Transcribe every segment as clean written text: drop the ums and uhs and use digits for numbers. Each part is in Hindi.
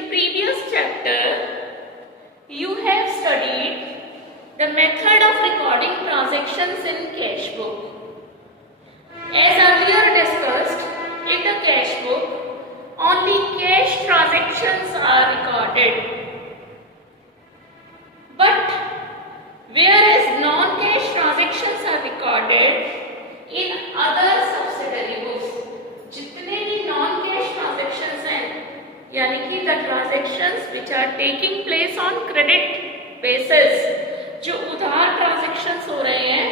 the previous chapter, you have studied the method of recording transactions in cash book. As earlier discussed, in the cash book, only cash transactions are recorded. But whereas non-cash transactions are recorded in other subsidiary books, जितने भी non-cash transactions हैं, यानी कि the transactions which are taking place on credit basis, जो उधार transactions हो रहे हैं,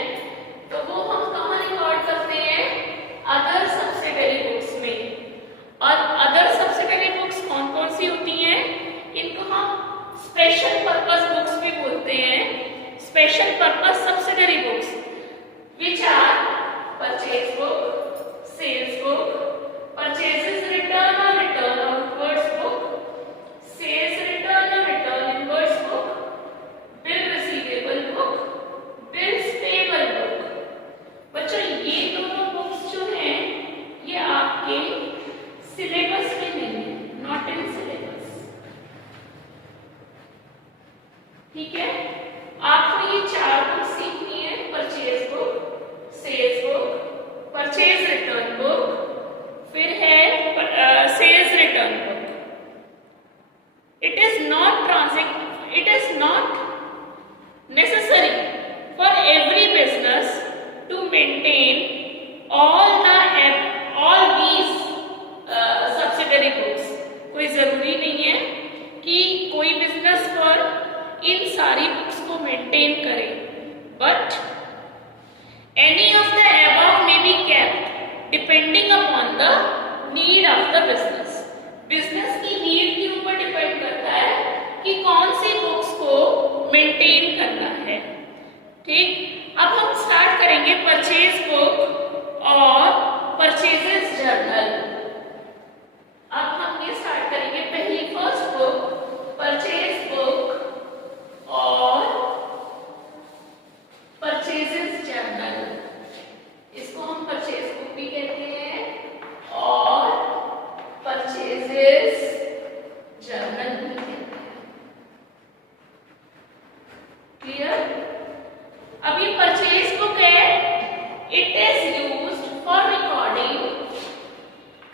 तो वो हम कहाँ रिकॉर्ड करते हैं? अदर सब्सिडरी बुक्स में. और अदर सब्सिडरी बुक्स कौन कौन सी होती हैं? इनको हम स्पेशल पर्पस बुक्स भी बोलते हैं. Special purpose subsidiary books which are purchase book, sales book, purchases return or return of goods book, sales return or return invoice book, bill receivable book, bills payable book. बच्चों ये दोनों बुक्स जो हैं ये आपके सिलेबस में नहीं है, नॉट इन सिलेबस. ठीक है, आपको ये चार बुक सीखनी है. Purchase book, sales book, purchase return book, फिर है sales return book. It is not necessary for every business to maintain all these subsidiary books. कोई जरूरी नहीं है कि कोई बिजनेस पर इन सारी बुक्स को मेंटेन करे, but any of the above may be kept depending upon the need of the business. Business की नीड के ऊपर डिपेंड करता है कि कौन सी बुक्स को मेंटेन करना है. ठीक, अब हम स्टार्ट करेंगे परचेज बुक और परचेजेस जर्नल. अब हम ये स्टार्ट करेंगे पहली फर्स्ट बुक परचेज बुक और परचेजेस जर्नल. इसको हम परचेज बुक भी कहते हैं और परचेजेस जर्नल भी कहते हैं. क्लियर? अब ये परचेज बुक है, it is used for recording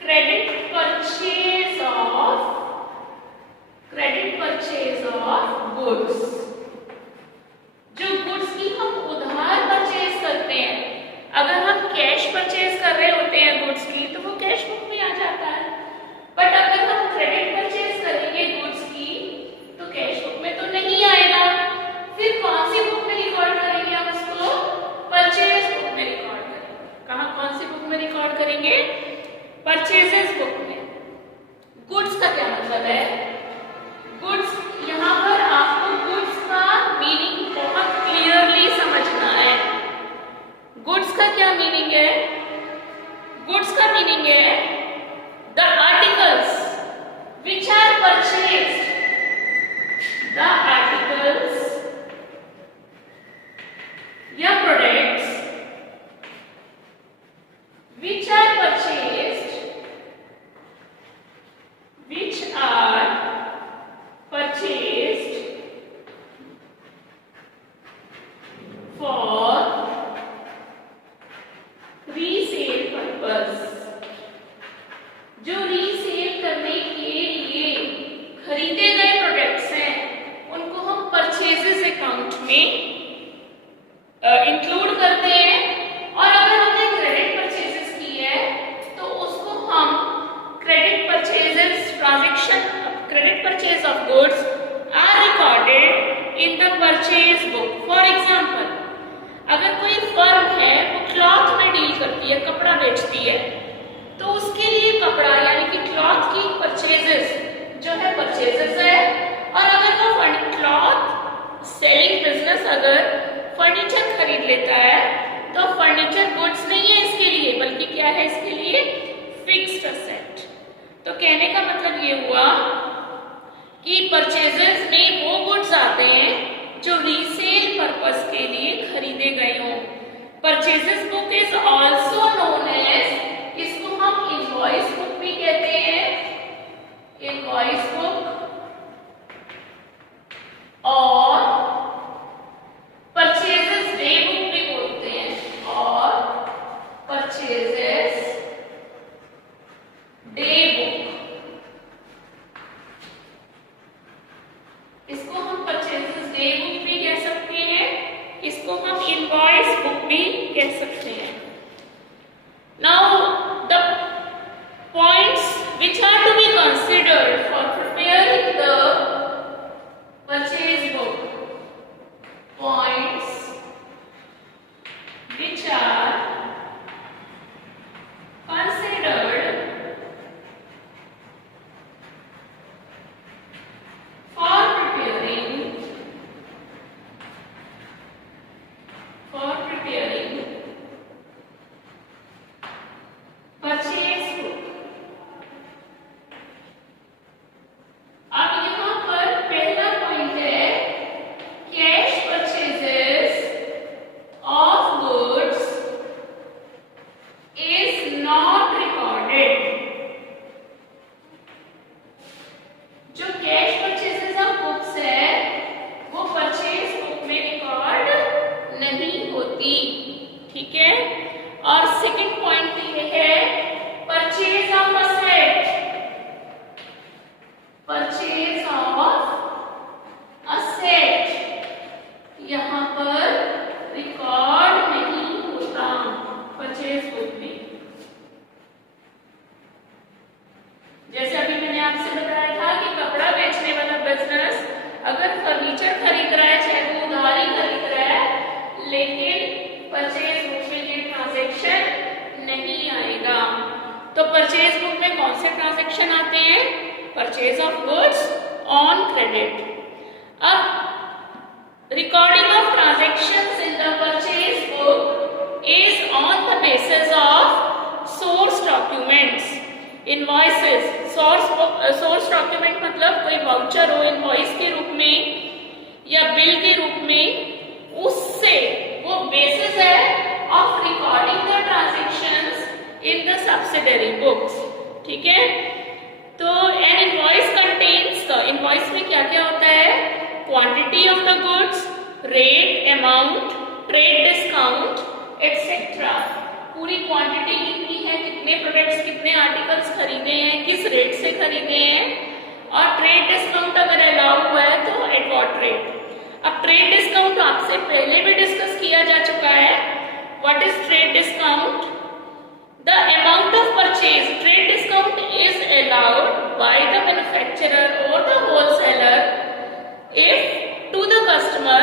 credit purchase of goods. जो गुड्स की हम उधार परचेज करते हैं, अगर हम कैश परचेज कर रहे होते हैं गुड्स की तो वो कैश बुक में आ जाता है. बट अगर हम क्रेडिट परचेज करेंगे गुड्स की तो कैश बुक में तो नहीं आएगा. फिर कौन सी बुक में रिकॉर्ड करेंगे हम उसको? परचेज बुक में रिकॉर्ड करेंगे. कहाँ, कौन सी बुक में रिकॉर्ड करेंगे? परचेजेस बुक में. गुड्स का क्या मतलब है? गुड्स, यहाँ पर आपको गुड्स का मीनिंग बहुत क्लियरली समझना है. गुड्स का क्या मीनिंग है? गुड्स का मीनिंग है the articles which are purchased, the articles या products which are purchased for resale purpose. जो रीसेल करने के लिए खरीदे गए प्रोडक्ट्स हैं उनको हम परचेजेस अकाउंट में इंक्लूड करते हैं. और अगर हमने क्रेडिट परचेजेस की है तो उसको हम credit purchases transaction, credit purchase of goods are recorded in the purchase book. For example, अगर कोई फर्म है वो क्लॉथ में डील करती है, कपड़ा बेचती है, तो उसके लिए कपड़ा यानी कि क्लॉथ की परचेजेस जो है परचेजेस है. और अगर वो क्लॉथ सेलिंग बिजनेस अगर फर्नीचर खरीद लेता है तो फर्नीचर गुड्स नहीं है इसके लिए, बल्कि क्या है इसके लिए? Fixed asset. तो कहने का मतलब ये हुआ कि परचेजेस में वो गुड्स आते हैं जो रीसेल पर्पस के लिए खरीदे गए हों. Purchases book is also known as, इसको हम इनवॉइस बुक भी कहते हैं. इनवॉइस बुक इसको हम परचेजेस डे बुक भी कह सकते हैं, इसको हम इनवॉइस बुक भी कह सकते हैं। Now the points which are to be considered for preparing the purchase book. Points which are considered for preparing purchase book. अब यहाँ पर पहला पॉइंट है cash purchases of goods is not recorded. जो कैश परचेजेस ऑफ गुड्स है वो परचेज बुक में रिकॉर्ड नहीं होती, ठीक है। और सेकंड पॉइंट ये है purchase of asset. Purchase of asset यहाँ पर रिकॉर्ड नहीं होता परचेज बुक में। जैसे अभी मैंने आपसे बताया था कि कपड़ा बेचने वाला बिजनेस अगर फर्नीचर खरीद रहा है, चाहे वो उधारी खरीद रहा है, लेकिन परचेज बुक में ये ट्रांजैक्शन नहीं आएगा। तो परचेज बुक में कौन से ट्रांजैक्शन आते हैं? Purchase of goods on credit. अब recording of transactions in the purchase book is on the basis of source documents, invoices. Source document मतलब कोई वाउचर हो इनवॉइस के रूप में या बिल के रूप में, उससे वो बेसिस है of recording the transactions in the subsidiary books, ठीक है। तो N invoice contains the, invoice में क्या क्या होता है? Quantity of the goods, rate, amount, trade discount etcetera. पूरी क्वांटिटी कितनी है, कितने प्रोडक्ट्स, कितने आर्टिकल्स खरीदे हैं, किस रेट से खरीदे हैं, और ट्रेड डिस्काउंट अगर अलाउ हुआ है तो एट व्हाट रेट। अब ट्रेड डिस्काउंट आपसे पहले भी डिस्कस किया जा चुका है। What is trade discount? The amount of purchase, trade discount is allowed by the manufacturer or the wholesaler if to the customer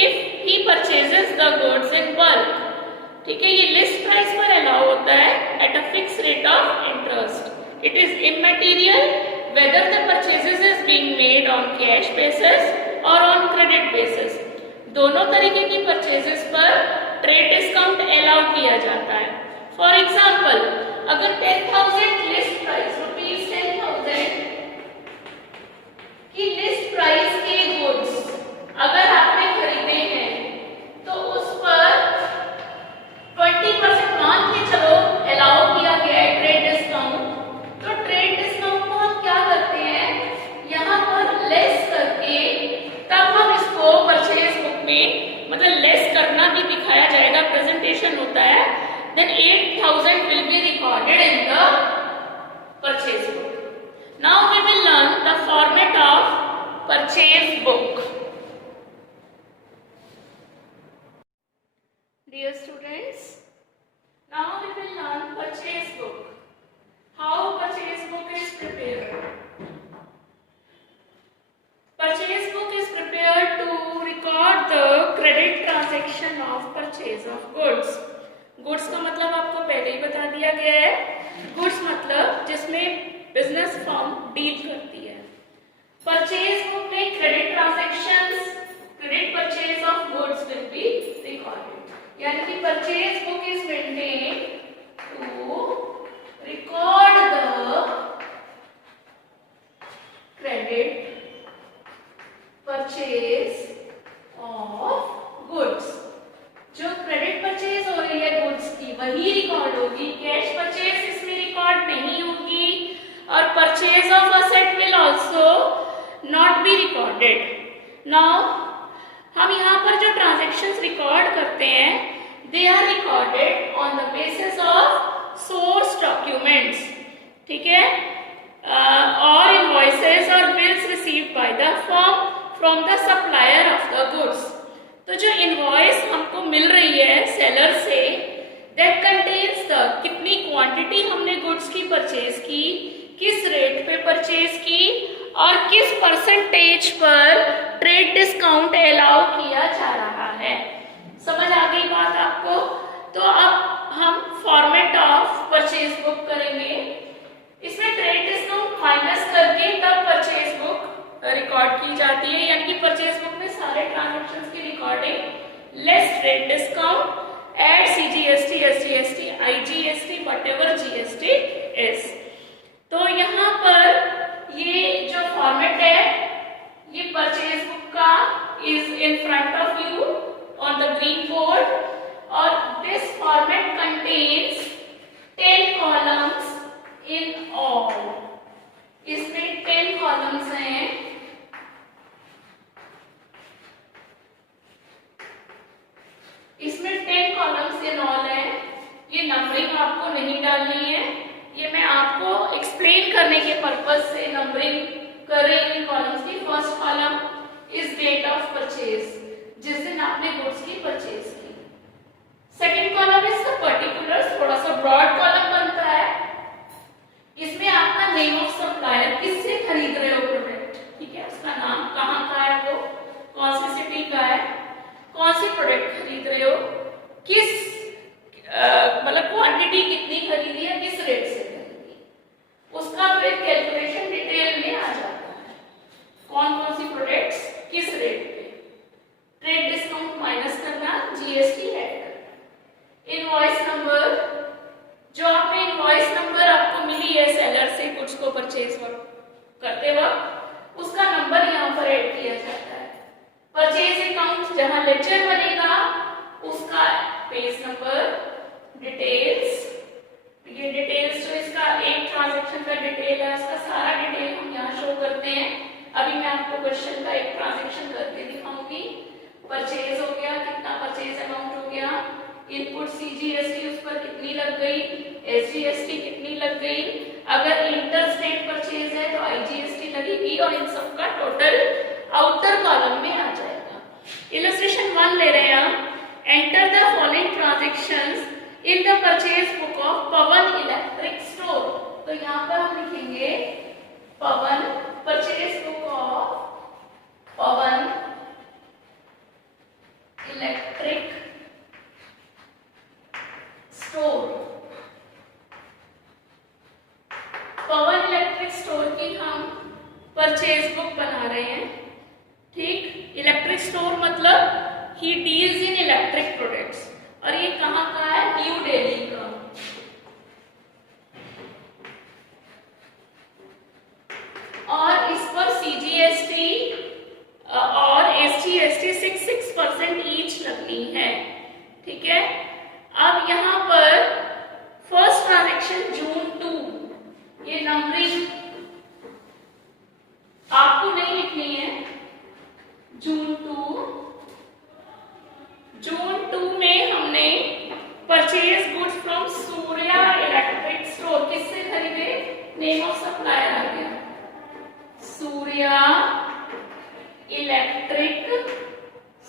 if he purchases the goods in bulk, ठीक है। ये लिस्ट प्राइस पर अलाउ होता है at a fixed rate of interest. It is immaterial whether the purchases is being made on cash basis or on credit basis. दोनों तरीके की परचेजेस पर ट्रेड डिस्काउंट अलाउ किया जाता है। फॉर एग्जाम्पल, अगर 10,000 लिस्ट प्राइस, रुपीज 10,000 की लिस्ट प्राइस के गुड्स अगर आपने खरीदे हैं तो उस पर 20% मान के चलो अलाउ किया गया है ट्रेड डिस्काउंट। तो ट्रेड डिस्काउंट को हम क्या करते हैं, यहाँ पर लेस करके तब हम इसको परचेज बुक में, मतलब लेस करना भी दिखाया जाएगा, प्रेजेंटेशन होता है। Then 8,000 will be recorded in the purchase book. Now we will learn the format of purchase book. Dear students, now we will learn purchase book. How purchase book is prepared? Purchase book is prepared to record the credit transaction of purchase of goods. Goods का मतलब आपको पहले ही बता दिया गया है। गुड्स मतलब जिसमें बिजनेस फर्म डील करती है। परचेज बुक में credit transactions, credit purchase of goods will be recorded. यानी कि purchase book is maintained to record the credit purchase of goods. जो क्रेडिट परचेज हो रही है गुड्स की वही रिकॉर्ड होगी, कैश परचेज इसमें रिकॉर्ड नहीं होगी, और purchase of asset will also not be recorded. Now हम यहाँ पर जो ट्रांजैक्शंस रिकॉर्ड करते हैं they are recorded on the basis of source documents, ठीक है, और इनवॉइसेस और bills received by the firm from the supplier of the goods. तो जो इनवॉइस हमको मिल रही है सेलर से, दैट कंटेन्स द कितनी क्वांटिटी हमने गुड्स की परचेज की, किस रेट पे परचेज की और किस परसेंटेज पर ट्रेड डिस्काउंट अलाउ किया जा रहा है। समझ आ गई बात आपको? तो अब हम फॉर्मेट ऑफ परचेज बुक करेंगे। इसमें ट्रेड डिस्काउंट माइनस करके तब परचेज बुक रिकॉर्ड की जाती है, यानी कि परचेज बुक में सारे ट्रांजैक्शंस की recording less trade discount add CGST, SGST, IGST, whatever GST is। तो यहाँ पर ये जो फॉर्मेट है ये परचेज बुक का is in front of you on the green board, और this format contains 10 columns in all. इसमें 10 कॉलम्स हैं। इसमें 10 कॉलम्स इन ऑल है। ये नंबरिंग आपको नहीं डालनी है, ये मैं आपको एक्सप्लेन करने के पर्पज से नंबरिंग कर रही हूँ कॉलम्स की। First column is date of purchase, जिस दिन आपने गुड्स की परचेज की। Second column is the particulars, थोड़ा सा ब्रॉड कॉलम बनता है। इसमें आपका नेम ऑफ सप्लायर, किससे खरीद रहे हो प्रोडक्ट, ठीक है, उसका नाम, कहाँ का है वो, कौन सी सिटी का है, कौन सी प्रोडक्ट खरीद रहे हो, किस मतलब क्वांटिटी कितनी खरीदी है, किस रेट से खरीदी, उसका फिर कैलकुलेशन डिटेल में आ जाता है। कौन कौन सी प्रोडक्ट्स किस रेट पे, ट्रेड डिस्काउंट माइनस करना, GST ऐड करना। इनवॉइस नंबर, जो आपने इनवॉइस नंबर आपको मिली है सेलर से गुड्स को परचेज करते वक्त, उसका नंबर यहाँ पर ऐड किया जाता है। परचेज अकाउंट जहां लेजर बनेगा उसका पेज नंबर, डिटेल्स, ये डिटेल्स जो इसका एक ट्रांजैक्शन का डिटेल है उसका सारा डिटेल हम यहाँ शो करते हैं। अभी मैं आपको क्वेश्चन का एक ट्रांजैक्शन करके दिखाऊंगी। परचेज हो गया, कितना परचेज अमाउंट हो गया, इनपुट CGST उस पर कितनी लग गई, SGST कितनी लग गई, अगर इंटर स्टेट परचेज है तो IGST लगेगी, और इन सब का टोटल आउटर कॉलम में आ जाएगा। इलस्ट्रेशन 1 ले रहे हैं हम। Enter the following transactions in the purchase book of Pawan electric store. तो यहाँ पर हम लिखेंगे Pawan, purchase book of Pawan electric store. Pawan electric store की हम परचेज बुक बना रहे हैं, ठीक। इलेक्ट्रिक स्टोर मतलब he deals in electric products, और ये कहाँ का है, न्यू दिल्ली का। और इस पर CGST और SGST 6% ईच लगनी है, ठीक है। अब यहाँ पर फर्स्ट ट्रांजैक्शन जून 2, ये नंबरिंग आपको नहीं लिखनी है। जून 2 में हमने purchase goods from Surya electric store, किससे खरीदे, नेम ऑफ सप्लायर आ गया, सूर्या इलेक्ट्रिक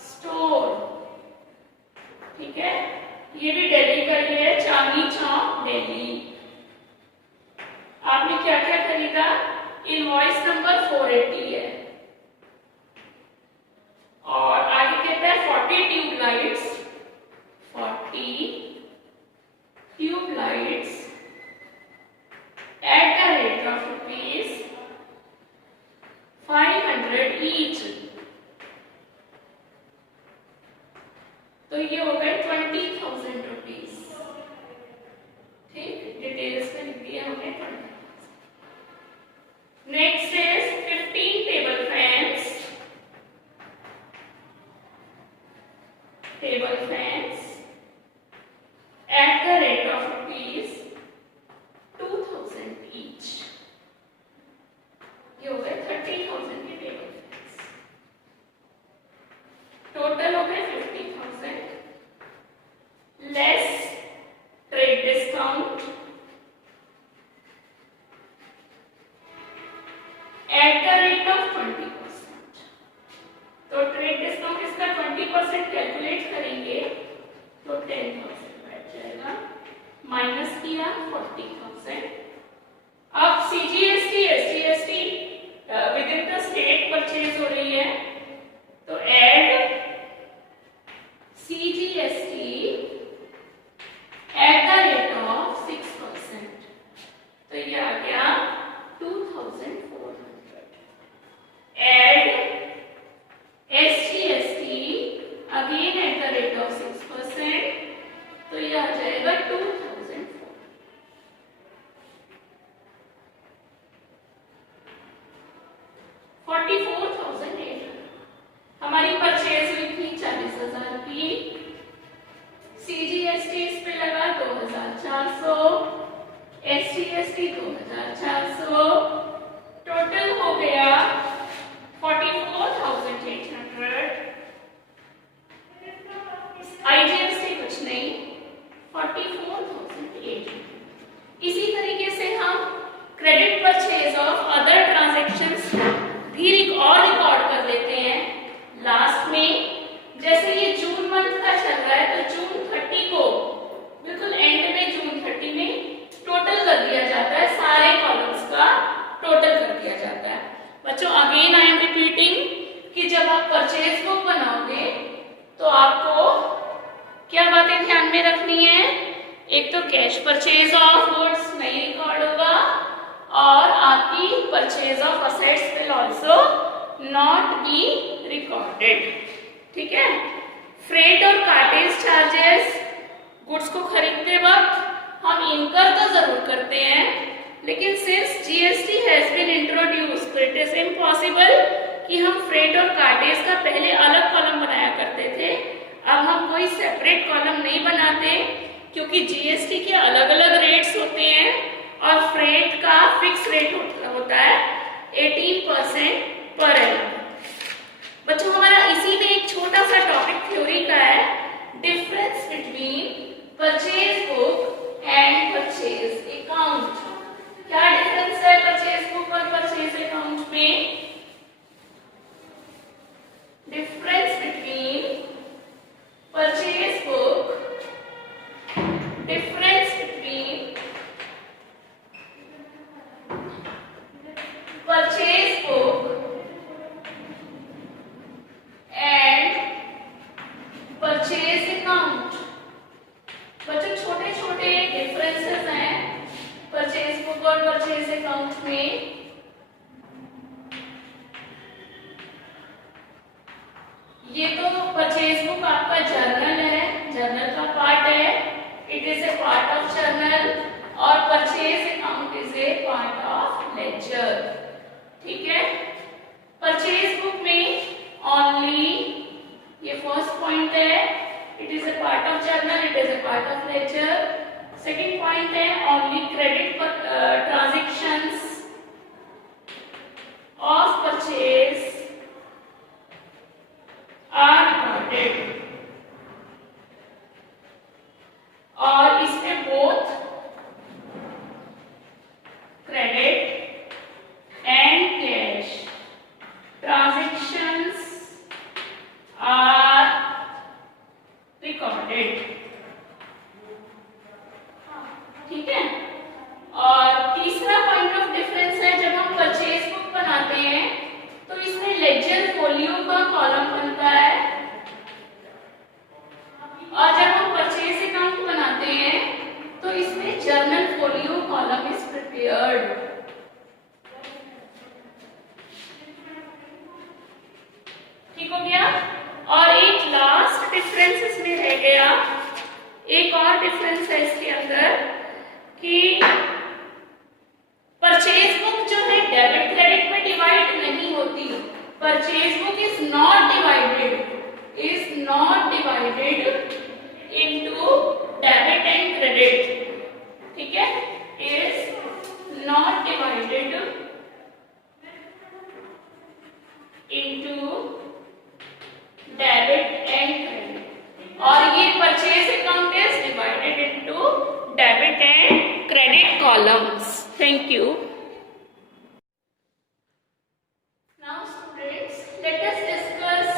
स्टोर, ठीक है। ये भी दिल्ली का ही है, चांदनी चौक दिल्ली। आपने क्या क्या खरीदा, इनवॉइस नंबर 480 है, और आगे कहता है 40 tubelights, 40 tubelights eight the rate of ₹500 each. तो ये हो गए 20,000 रुपीज, ठीक। डिटेल्स में लिख दिया हमने 20,000। Next is 15 table fans, at the rate of ₹2,000 each। ये हो गए 30,000 के टेबल फैंस, टोटल हो गए 50,000। तो 10,000 बैठ जाएगा, माइनस किया 40,000। अब CGST SGST within the state purchase हो रही है, तो add CGST at the rate of 6%, तो ये आ गया 2,400। Add SGST again at the rate of 6%, तो ये आ जाएगा 2,004। 44,800 हमारी परचेज हुई थी 40,000 की, CGST इस पे लगा 2,400, SGST 2,400, टोटल हो गया 44,800। IGST कुछ नहीं, 44,800। इसी तरीके से हम credit purchase of other transactions भी रिकॉर्ड कर लेते हैं लास्ट में। जैसे ये जून मंथ का चल रहा है, तो जून 30 को बिल्कुल एंड में, जून 30 में टोटल कर दिया जाता है, सारे कॉलम्स का टोटल कर दिया जाता है। बच्चों अगेन आई एम रिपीटिंग कि जब आप परचेज बुक बनाओगे तो आपको क्या बातें ध्यान में रखनी है। एक तो कैश परचेज ऑफ गुड्स नहीं रिकॉर्ड होगा, और आपकी purchase of assets will also not be recorded, ठीक है। फ्रेट और कार्टेज चार्जेस गुड्स को खरीदते वक्त हम इनकर तो जरूर करते हैं, लेकिन since GST has been introduced तो इट इज इम्पॉसिबल कि हम फ्रेट और कार्टेज का पहले अलग कॉलम बनाया करते थे। अब हम कोई सेपरेट कॉलम नहीं बनाते, क्योंकि GST के अलग अलग रेट्स होते हैं और फ्रेट का फिक्स रेट होता है 18% पर एनम। बच्चों हमारा इसी में एक छोटा सा टॉपिक थ्योरी का है, difference between purchase book and purchase account. क्या डिफरेंस है परचेज बुक और परचेज अकाउंट में? Difference between purchase book, difference between purchase book and purchase account. बच्चों छोटे छोटे डिफरेंसेस हैं परचेज बुक और परचेज अकाउंट में। ये तो परचेज बुक आपका जर्नल है, जर्नल का पार्ट है, it is a part of journal, और purchase account is a part of ledger, ठीक है। परचेज बुक में ओनली, ये फर्स्ट पॉइंट है, it is a part of journal, it is a part of ledger. Second point है only credit transactions of purchase are recorded, और इसमें both credit and cash transactions are recorded, ठीक है। और तीसरा पॉइंट ऑफ डिफरेंस है, जब हम परचेज बुक बनाते हैं तो इसमें लेजर फोलियो का कॉलम बनता है, और जब हम परचेज अकाउंट बनाते हैं तो इसमें journal folio column is prepared. ठीक हो गया। और एक लास्ट डिफरेंस इसमें रह गया, एक और डिफरेंस है इसके अंदर कि परचेज बुक जो है डेबिट क्रेडिट में डिवाइड नहीं होती। Purchase book is not divided into debit and credit, ठीक है, is not divided into debit and credit, और ये purchase account is divided into debit and credit columns. Thank you. Now students, let us discuss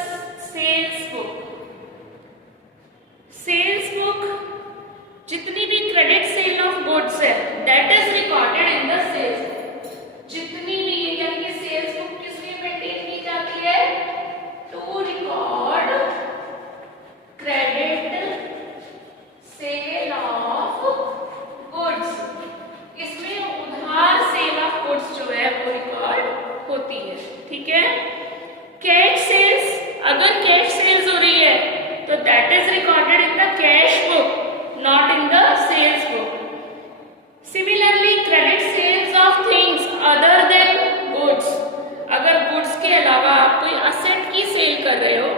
sales book. Sales book अगर कैश सेल्स हो रही है तो that is recorded in the cash book, not in the sales book. Similarly credit sales of things other than goods, अगर गुड्स के अलावा आप कोई असेट की सेल कर रहे हो,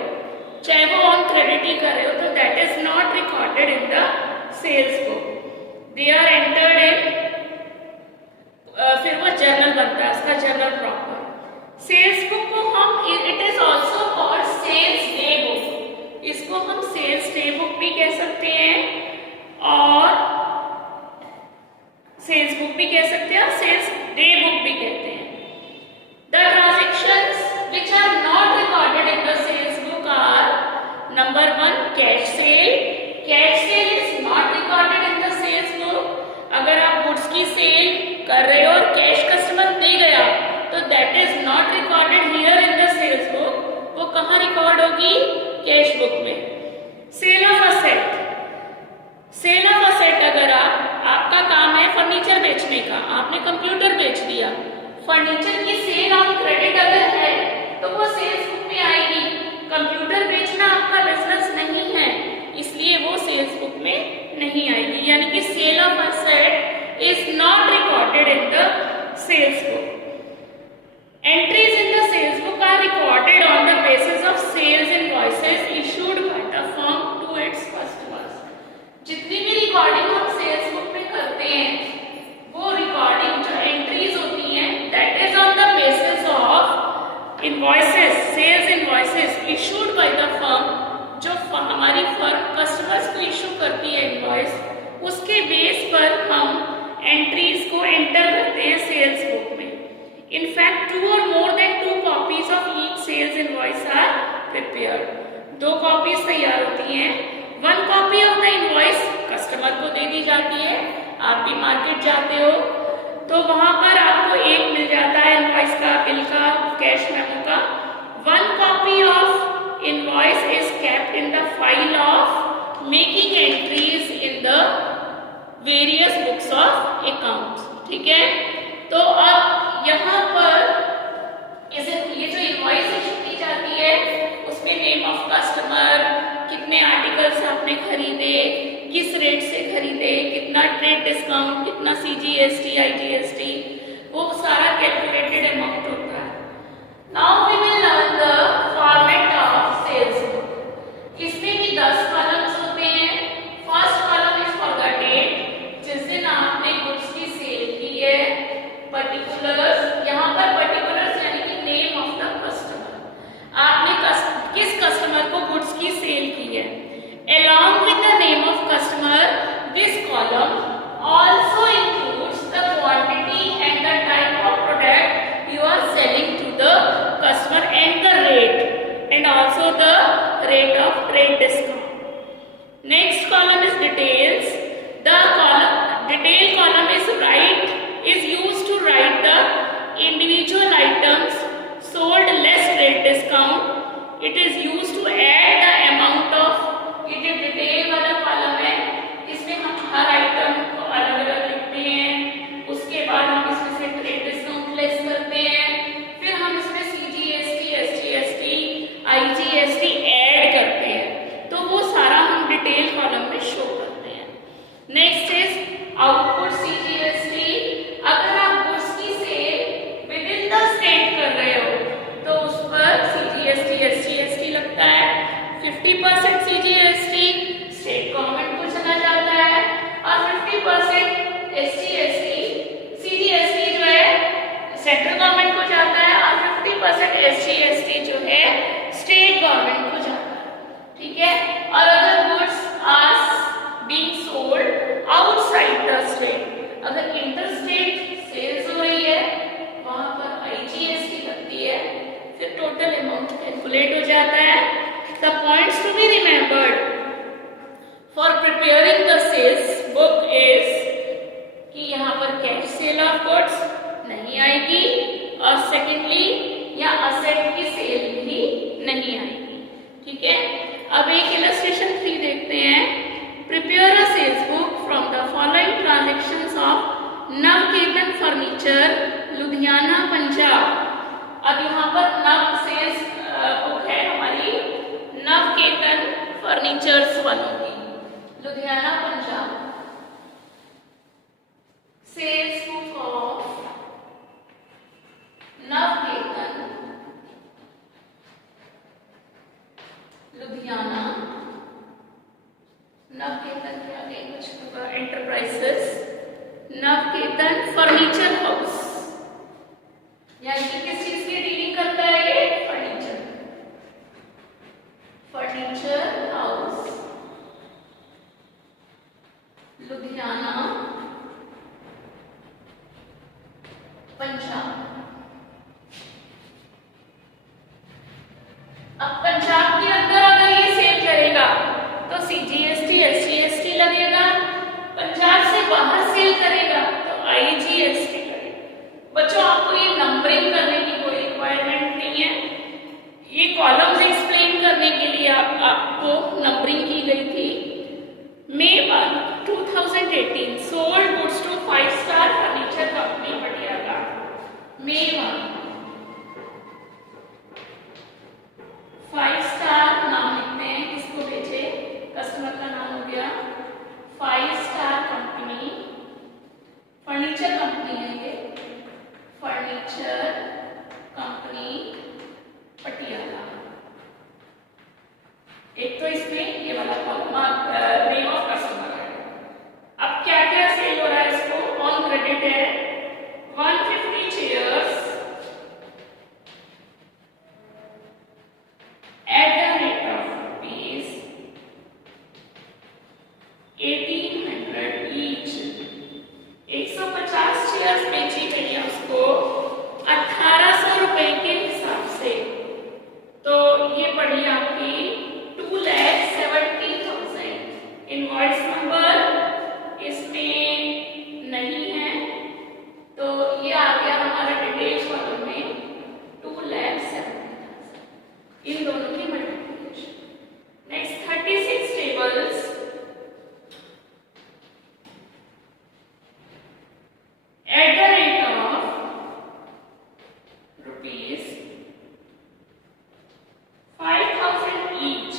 चाहे वो ऑन क्रेडिट ही कर रहे हो, तो that is not recorded in the sales book, they are entered in, फिर वो जर्नल बनता है, उसका जर्नल प्रॉपर। सेल्स बुक को हम, it is also called sales day book, इसको हम सेल्स डे बुक भी कह सकते हैं और सेल्स बुक भी कह सकते हैं और सेल्स डे बुक भी कहते हैं। The transactions which are not recorded in the sales book are number 1 cash sale, cash sale is not recorded in the sales book. अगर आप गुड्स की सेल कर रहे हो और कैश कस्टमर दे गया तो that is not recorded here in the sales book, वो कहाँ रिकॉर्ड होगी? कैश बुक में। Sale of asset, sale of asset, अगर आपका काम है फर्नीचर बेचने का, आपने कंप्यूटर बेच दिया, फर्नीचर की सेल ऑन क्रेडिट अगर है तो वो सेल्स बुक में आएगी। कंप्यूटर बेचना आपका बिजनेस नहीं है, इसलिए वो सेल्स बुक में नहीं आएगी, यानी कि sale of asset is not recorded in the sales book. Entries in the sales book are recorded on the basis of sales invoices issued by the firm to its customers. जितनी भी रिकॉर्डिंग हम सेल्स बुक में करते हैं, वो रिकॉर्डिंग जो एंट्रीज होती हैं, that is on the basis of invoices, sales invoices issued by the firm, जो हमारी फर्म कस्टमर्स को इशू करती है इनवॉइस, उसके बेस पर हम एंट्रीज को एंटर करते हैं सेल्स बुक में। In fact, 2 or more than 2 copies of each sales invoice are prepared. 2 copies तैयार होती हैं। 1 copy of the invoice customer को दे दी जाती है। आप भी मार्केट जाते हो तो वहां पर आपको एक मिल जाता है इनवॉइस का, बिल का, कैश मेमो का। 1 copy of invoice is kept in the file of making entries in the various books of accounts। ठीक है, तो अब यहाँ पर ये जो इनवॉइस इशू की जाती है उसमें नेम ऑफ कस्टमर, कितने आर्टिकल्स आपने खरीदे, किस रेट से खरीदे, कितना ट्रेड डिस्काउंट, कितना CGST, IGST, वो सारा कैलकुलेटेड अमाउंट होता है। Now we will learn the format of sales book. इसमें भी 10 कॉलम्स होते हैं। First column is for the date, जिस दिन आपने गुड्स की सेल की है। पर्टिकुलर्स, यहाँ पर पर्टिकुलर्स यानी कि नेम ऑफ द कस्टमर, आपने किस कस्टमर को गुड्स की सेल की है। Along with the name of customer, this column also includes the quantity and the type of product you are selling to the customer and the rate, and also the rate of trade discount. Next column is details. The detail column is used to write the individual items sold less trade discount. It is used to add the amount of, ये जो डिटेल वाला कॉलम है इसमें हम हर आइटम को अलग अलग लिखते हैं, उसके बाद हम इसमें से ट्रेड डिस्काउंट लेस करते हैं, फिर हम इसमें CGST, SGST, IGST ऐड करते हैं, तो वो सारा हम डिटेल कॉलम में शो करते हैं। Next is output CGST। अगर आप गुड्स की sale within the state कर रहे हो तो उस पर CGST, SGST लगता है। 50% CGST स्टेट गवर्नमेंट को चला जाता है और 50% CGST जो है सेंट्रल गवर्नमेंट को जाता है और 50% SGST जो है स्टेट गवर्नमेंट को जाता है। ठीक है, और अगर goods are being sold outside the state, अगर इंटर स्टेट सेल्स हो रही है वहां पर IGST लगती है, फिर टोटल अमाउंट कैलकुलेट हो जाता है। The points to be remembered for preparing the sales book is कि यहाँ पर कैश सेल ऑफ गुड्स नहीं आएगी और सेकेंडली या असेट की सेल भी नहीं आएगी। ठीक है, अब एक इलस्ट्रेशन 3 देखते हैं। Prepare a sales book from the following transactions of Navketan furniture, Ludhiana, Punjab. अब यहाँ पर नव सेल्स बुक है हमारी अब पंजाब के अंदर अगर ये सेल करेगा तो CGST SGST लगेगा, पंजाब से बाहर सेल करेगा तो IGST लगेगा। बच्चों आपको ये नंबरिंग करने की कोई रिक्वायरमेंट नहीं है, ये कॉलम्स एक्सप्लेन करने के लिए आपको नंबरिंग की गई थी। May 1, 2018 sold goods to 5-star furniture company Patiala. May 1 5-star नाम लिखते हैं, किसको भेजे, कस्टमर का नाम हो गया 5-star कंपनी, फर्नीचर कंपनी है ये, फर्नीचर कंपनी पटियाला। एक तो इसमें ये वाला कॉलम नेम ऑफ कस्टमर है। अब क्या क्या सेल हो रहा है, इसको ऑन क्रेडिट है 150 chairs at the rate of rupees 1800 each। 150 chairs बेची गई है उसको 1800 रुपए के हिसाब से, तो ये पड़ी आपकी 2,70,000। इनवॉइस नंबर इसमें नहीं है, तो ये आ गया हमारा डिटेल्स कॉलम में 2,70,000, इन दोनों की multiplication. Next 36 tables eight the rate of rupees 5,000 each,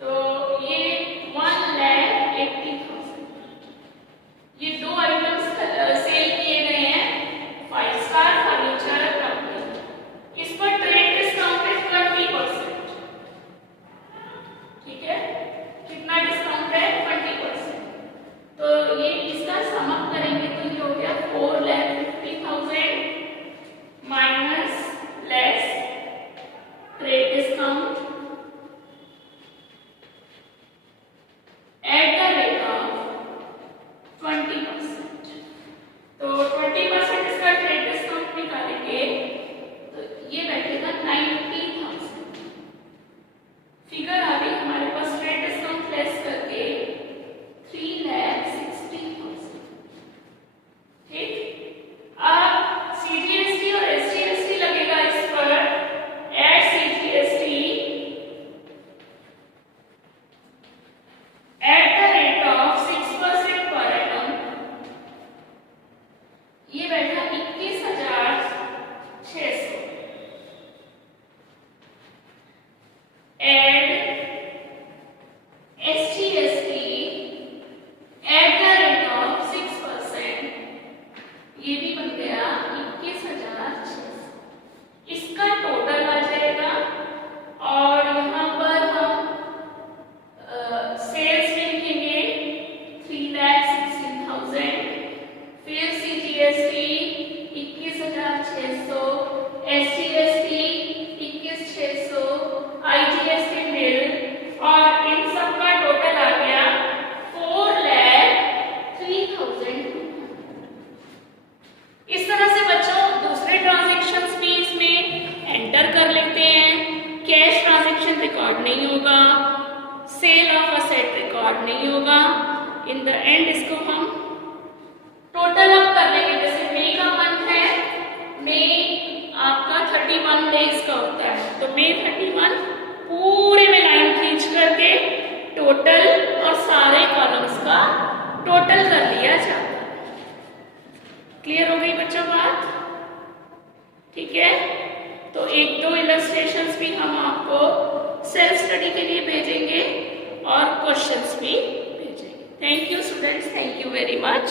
तो ये 1,80,000। ये दो आइटम्स सेल किए गए हैं 5-स्टार फर्नीचर कंपनी। इस पर ट्रेड डिस्काउंट है 20%। ठीक है, कितना डिस्काउंट है 20%, तो ये इसका सम अप करेंगे तो ये हो गया 4,50,000 minus less trade discount at the rate of 20%। तो 20% इसका ट्रेड डिस्काउंट निकालेंगे तो ये बैठेगा 90,000। फिगर आ गई हमारे पास ट्रेड डिस्काउंट लेस करके 3,60,000। ठीक, अब CGST और SGST लगेगा इस पर। Add CGST at the rate of 6% पर एनम, ये बैठा 21,600। Add SGST at the rate of 6%, ये भी बन गया 21,600। इसका टोटल आ जाएगा और यहाँ पर हम सेल्स लिखेंगे 3,16,000, फिर CGST 21,600, SGST 21,600, IGST बिल, और इन सब का टोटल आ गया 4,03,000। इस तरह से बच्चों दूसरे ट्रांजैक्शंस भी इसमें एंटर कर लेते हैं। कैश ट्रांजैक्शन रिकॉर्ड नहीं होगा, सेल ऑफ असेट रिकॉर्ड नहीं होगा। इन द एंड इसको हम टोटल अप कर लेंगे। जैसे मई का मंथ है, मई आपका 31 डेज का होता है, तो मई 31 पूरे में लाइन खींच करके टोटल और सारे कॉलम्स का टोटल कर लिया जाता है। क्लियर हो गई बच्चों बात? ठीक है, तो एक दो इलस्ट्रेशंस भी हम आपको सेल्फ स्टडी के लिए भेजेंगे और क्वेश्चंस भी भेजेंगे। Thank you students, thank you very much.